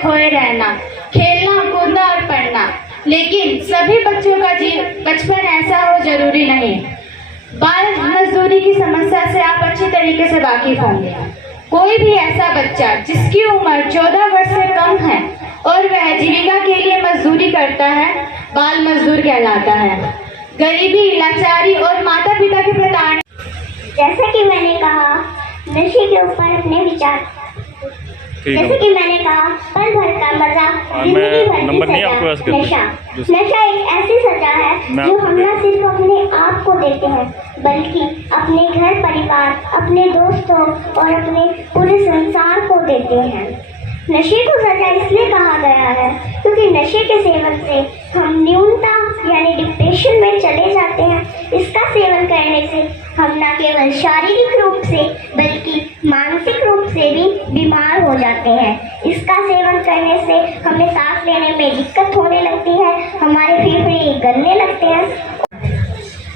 में खोए रहना, खेलना कूदना और पढ़ना। लेकिन सभी बच्चों का बचपन ऐसा हो जरूरी नहीं। बाल मजदूरी की समस्या से आप अच्छी तरीके से वाकिफ होंगे। कोई भी ऐसा बच्चा जिसकी उम्र 14 वर्ष से कम है और वह जीविका के लिए मजदूरी करता है, बाल मजदूर कहलाता है। गरीबी, लाचारी और माता पिता की प्रताड़ना। जैसा कि मैंने कहा, नशे के ऊपर अपने विचार। जैसे कि मैंने कहा, पल भर का मजा, जिंदगी भर की सजा। नशा एक ऐसी सजा है जो हम न सिर्फ अपने आप को देते हैं, बल्कि अपने घर परिवार, अपने दोस्तों और अपने पूरे संसार को देते हैं। नशे को सजा इसलिए कहा गया है क्योंकि नशे के सेवन से हम न्यूनता यानी डिप्रेशन में चले जाते हैं। इसका सेवन करने से हम न केवल शारीरिक रूप से बल्कि मानसिक रूप से भी बीमार हो जाते हैं। इसका सेवन करने से हमें सांस लेने में दिक्कत होने लगती है, हमारे फेफड़े गलने लगते हैं।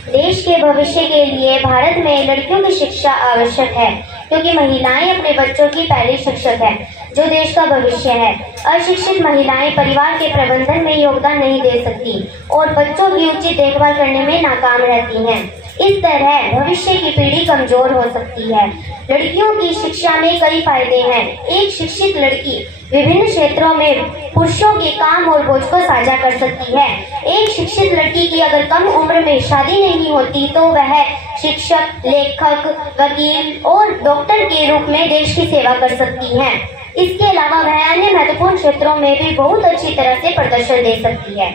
देश के भविष्य के लिए भारत में लड़कियों की शिक्षा आवश्यक है, क्योंकि महिलाएं अपने बच्चों की पहली शिक्षक है, जो देश का भविष्य है। अशिक्षित महिलाएं परिवार के प्रबंधन में योगदान नहीं दे सकती और बच्चों की उचित देखभाल करने में नाकाम रहती हैं। इस तरह भविष्य की पीढ़ी कमजोर हो सकती है। लड़कियों की शिक्षा में कई फायदे हैं। एक शिक्षित लड़की विभिन्न क्षेत्रों में पुरुषों के काम और बोझ को साझा कर सकती है। एक शिक्षित लड़की की अगर कम उम्र में शादी नहीं होती तो वह शिक्षक, लेखक, वकील और डॉक्टर के रूप में देश की सेवा कर सकती है। इसके अलावा वह अन्य महत्वपूर्ण क्षेत्रों में भी बहुत अच्छी तरह से प्रदर्शन दे सकती है।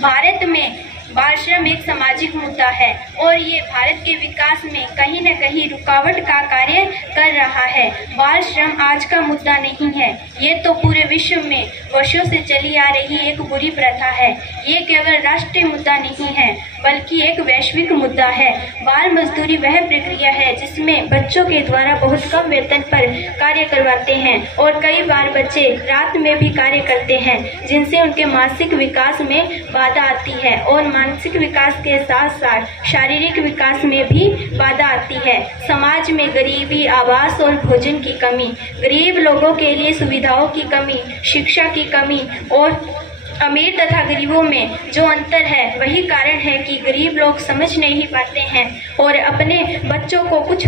भारत में बाल श्रम एक सामाजिक मुद्दा है और ये भारत के विकास में कहीं न कहीं रुकावट का कार्य कर रहा है। बाल श्रम आज का मुद्दा नहीं है, ये तो पूरे विश्व में वर्षों से चली आ रही एक बुरी प्रथा है। ये केवल राष्ट्रीय मुद्दा नहीं है, बल्कि एक वैश्विक मुद्दा है। बाल मजदूरी वह प्रक्रिया है जिसमें बच्चों के द्वारा बहुत कम वेतन पर कार्य करवाते हैं और कई बार बच्चे रात में भी कार्य करते हैं, जिनसे उनके मानसिक विकास में बाधा आती है और मानसिक विकास के साथ साथ शारीरिक विकास में भी बाधा आती है। समाज में गरीबी, आवास और भोजन की कमी, गरीब लोगों के लिए सुविधाओं की कमी, शिक्षा की कमी और अमीर तथा गरीबों में जो अंतर है, वही कारण है कि गरीब लोग समझ नहीं पाते हैं और अपने बच्चों को कुछ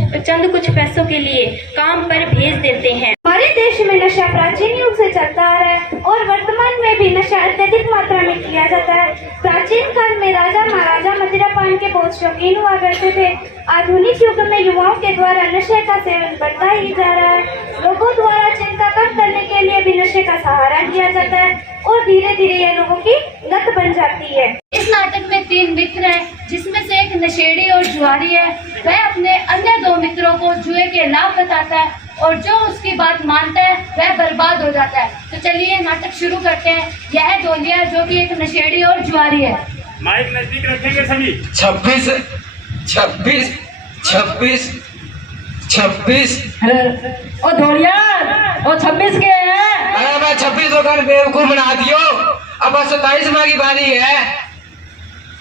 पैसों के लिए काम पर भेज देते हैं। हमारे देश में नशा प्राचीन युग से चलता आ रहा है और वर्तमान में भी नशा अत्यधिक मात्रा में किया जाता है। प्राचीन काल में राजा महाराजा मदिरापान के बहुत शौकीन हुआ करते थे। आधुनिक युग में युवाओं के द्वारा नशे का सेवन बढ़ता ही जा रहा है। लोगों द्वारा चिंता कम करने के लिए भी नशे का सहारा लिया जाता है और धीरे धीरे यह लोगों की लत बन जाती है। इस नाटक में 3 मित्र हैं, जिसमें से एक नशेड़ी और जुआरी है। वह अपने अन्य 2 मित्रों को जुए के लाभ बताता है और जो उसकी बात मानता है वह बर्बाद हो जाता है। तो चलिए नाटक शुरू करते हैं। यह ढोलिया जो कि एक नशेड़ी और जुआरी है। माइक नजदीक रखेंगे सभी। 26 26 26 26। ओ ढोलिया, ओ 26 के है। अरे मैं 26 होकर बेवकूफ बना दियो। अब 27 माह की बारी है।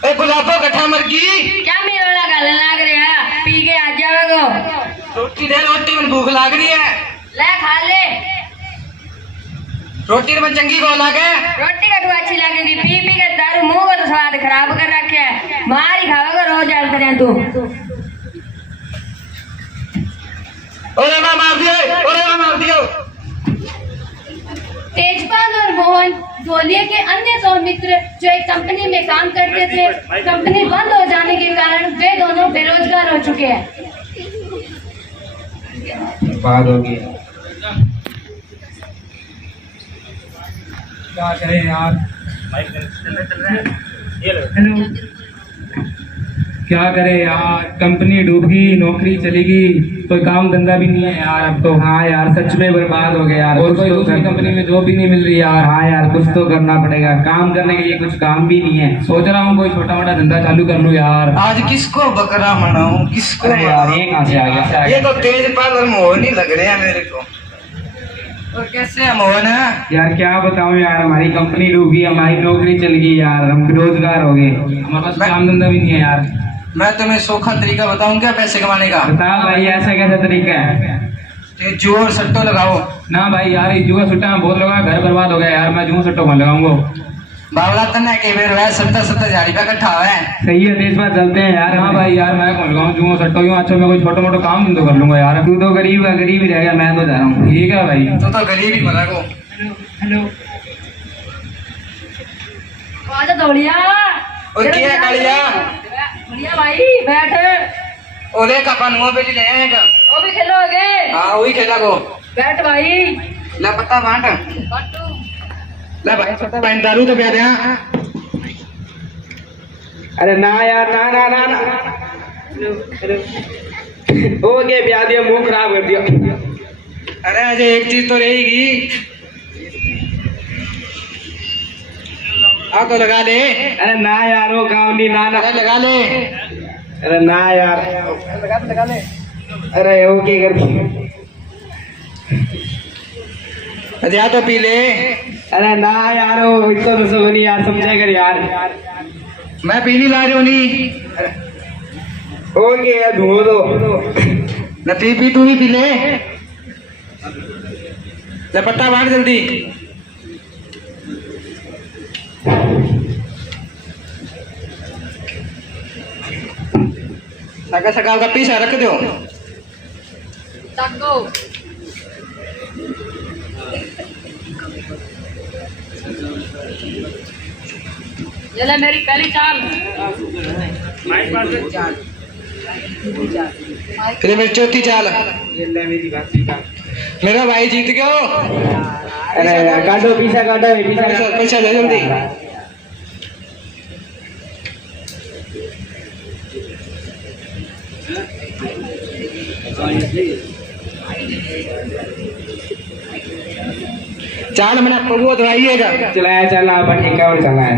ए गुलाबो कट्ठा मर की क्या मेरा लगा लाग रहा है, पी के आ जाओगे। रोटी दे, रोटी में भूख लाग रही है। ले खा ले। रोटी में चंगी को लागे। रोटी का तो अच्छी लगेगी, पी पी के दारू मुंह को तो स्वाद खराब कर रखे है। मार ही खाओगे रोज जलते रहे तू। ओरे मार दियो। तेजपाल और मोहन ढोलिया के अन्य 2 मित्र जो एक कंपनी में काम करते थे, कंपनी बंद हो जाने के कारण वे दोनों बेरोजगार हो चुके हैं। बात होगी। क्या करें यार, हेलो, क्या करें यार, कंपनी डूब गई, नौकरी चली गई, कोई काम धंधा भी नहीं है यार अब तो। हाँ यार, सच में बर्बाद हो गया यार। और कोई दूसरी कंपनी में जॉब भी नहीं मिल रही यार। हाँ यार, कुछ तो करना पड़ेगा। काम करने के लिए कुछ काम भी नहीं है। सोच रहा हूँ कोई छोटा मोटा धंधा चालू कर लूँ यार। आज किसको बकरा मनाऊं, किसको? अरे यार, ये कहाँ से आ गया? ये तो तेजपाल और मोहन ही लग रहे हैं मेरे को। और कैसे है मोहन? यार क्या बताऊं यार, हमारी कंपनी डूब गई, हमारी नौकरी चल गई यार, हम बेरोजगार हो गए, हमारे पास काम धंधा भी नहीं है यार। मैं तुम्हें सौखा तरीका बताऊं क्या पैसे कमाने का? बता भाई, ऐसा कैसा तरीका है? तो जुआ और सट्टो लगाओ। ना भाई यार, ये जुआ सुट्टा में बहुत लगा, घर बर्बाद हो गया यार। मैं जुआ सट्टो कौन लगाऊंगा। बावला तन्ना के बेर वह 70,000 रुपया इकट्ठा हुआ है। सही है, देश में चलते हैं यार। हाँ भाई यार, मैं कौन लगाऊं जुआ सट्टो? क्यों अच्छा, मैं कोई छोटा मोटा काम तो कर लूंगा यार। तू तो गरीब है, गरीब ही रह गया, मैं तो जा रहा हूँ। ठीक है भाई, तो गरीब ही मरा को। हेलो आजा दौड़िया। और क्या है कालिया? बढ़िया भाई, बैठ। ओले का पनुआ पे ले आएगा। वो भी खेलोगे? हाँ वही खेला को। बैठ भाई। ले पत्ता बांट। बाटू। ले भाई छोटा भाई दारू तो पिया दे। अरे ना यार, ना ना ना ना। हो गया, ब्याह दिया, मुंह खराब कर दिया। अरे अजय एक चीज तो रहेगी। तो लगा ले। अरे ना यार, वो काम नहीं। ना ना, अरे लगा ले। अरे ना यार, लगा ले। अरे वो क्या कर। अजय तो पी ले। अरे ना यार, वो इतना तो सब नहीं यार, समझा कर यार। मैं पी नहीं ला रही हूँ नहीं। हो गया, धो दो। न पी तू ही पी ले। ले पत्ता बांट जल्दी। सका सका का पीछा रख दो। तक दो। ये ले मेरी पहली चाल। फिर मेरी चौथी चाल। ये ले मेरी बात। मेरा भाई जीत गया। अरे काटो, पीछा काटो, पीछा पैसा दे जल्दी। चाल मैंने प्रभु दवाइएगा। चलाया चला, अपन इक्यावन चलाया।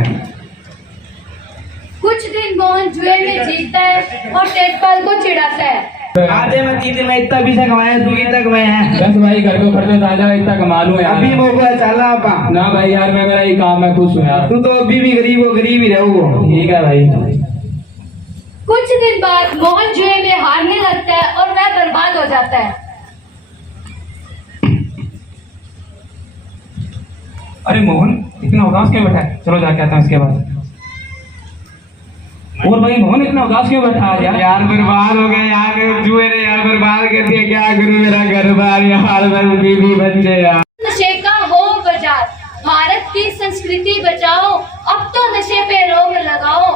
कुछ दिन मोहन जुए में जीतता है और तेजपाल को चिढ़ाता है। आधे में तीन में इतना पीछा कमाया, तू कितना कमाया है? बस भाई, घर को खर्चा ज्यादा, इतना कमा लूं यार। अभी मौका चला आपा। ना भाई यार, मैं मेरा ही काम है, खुश हूँ यार। तू तो अभी भी गरीब हो, गरीब ही रहो। ठीक है भाई। कुछ दिन बाद मोहन जुए में हारने लगता है और वह बर्बाद हो जाता है। अरे मोहन, इतना उदास क्यों बैठा है? चलो जाके आता हूँ इसके बाद। और भाई मोहन, इतना उदास क्यों बैठा है यार? यार बर्बाद हो गए यार, जुए ने यार बर्बाद कर दिया। क्या करूं, मेरा घर बार यार, बस बीवी बच्चे यार। नशे का हो बाजार, भारत की संस्कृति बचाओ, अब तो नशे पे रोक लगाओ।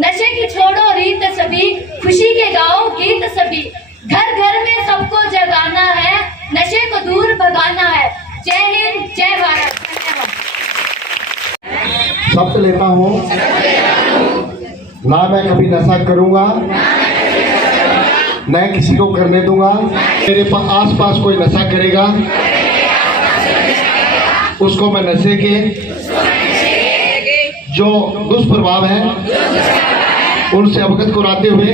नशे की छोड़ो रीत सभी, खुशी के गाओ गीत सभी। घर घर में सबको जगाना है, नशे को दूर भगाना है। जय हिंद, जय भारत। धन्यवाद। शब्द लेता हूँ, ना मैं कभी नशा करूँगा, न किसी को करने दूंगा। मेरे आस पास कोई नशा करेगा, उसको मैं नशे के जो दुष्प्रभाव है उनसे अवगत कराते हुए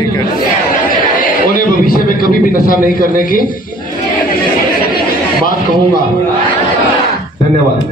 उन्हें भविष्य में कभी भी नशा नहीं करने की बात कहूँगा। धन्यवाद।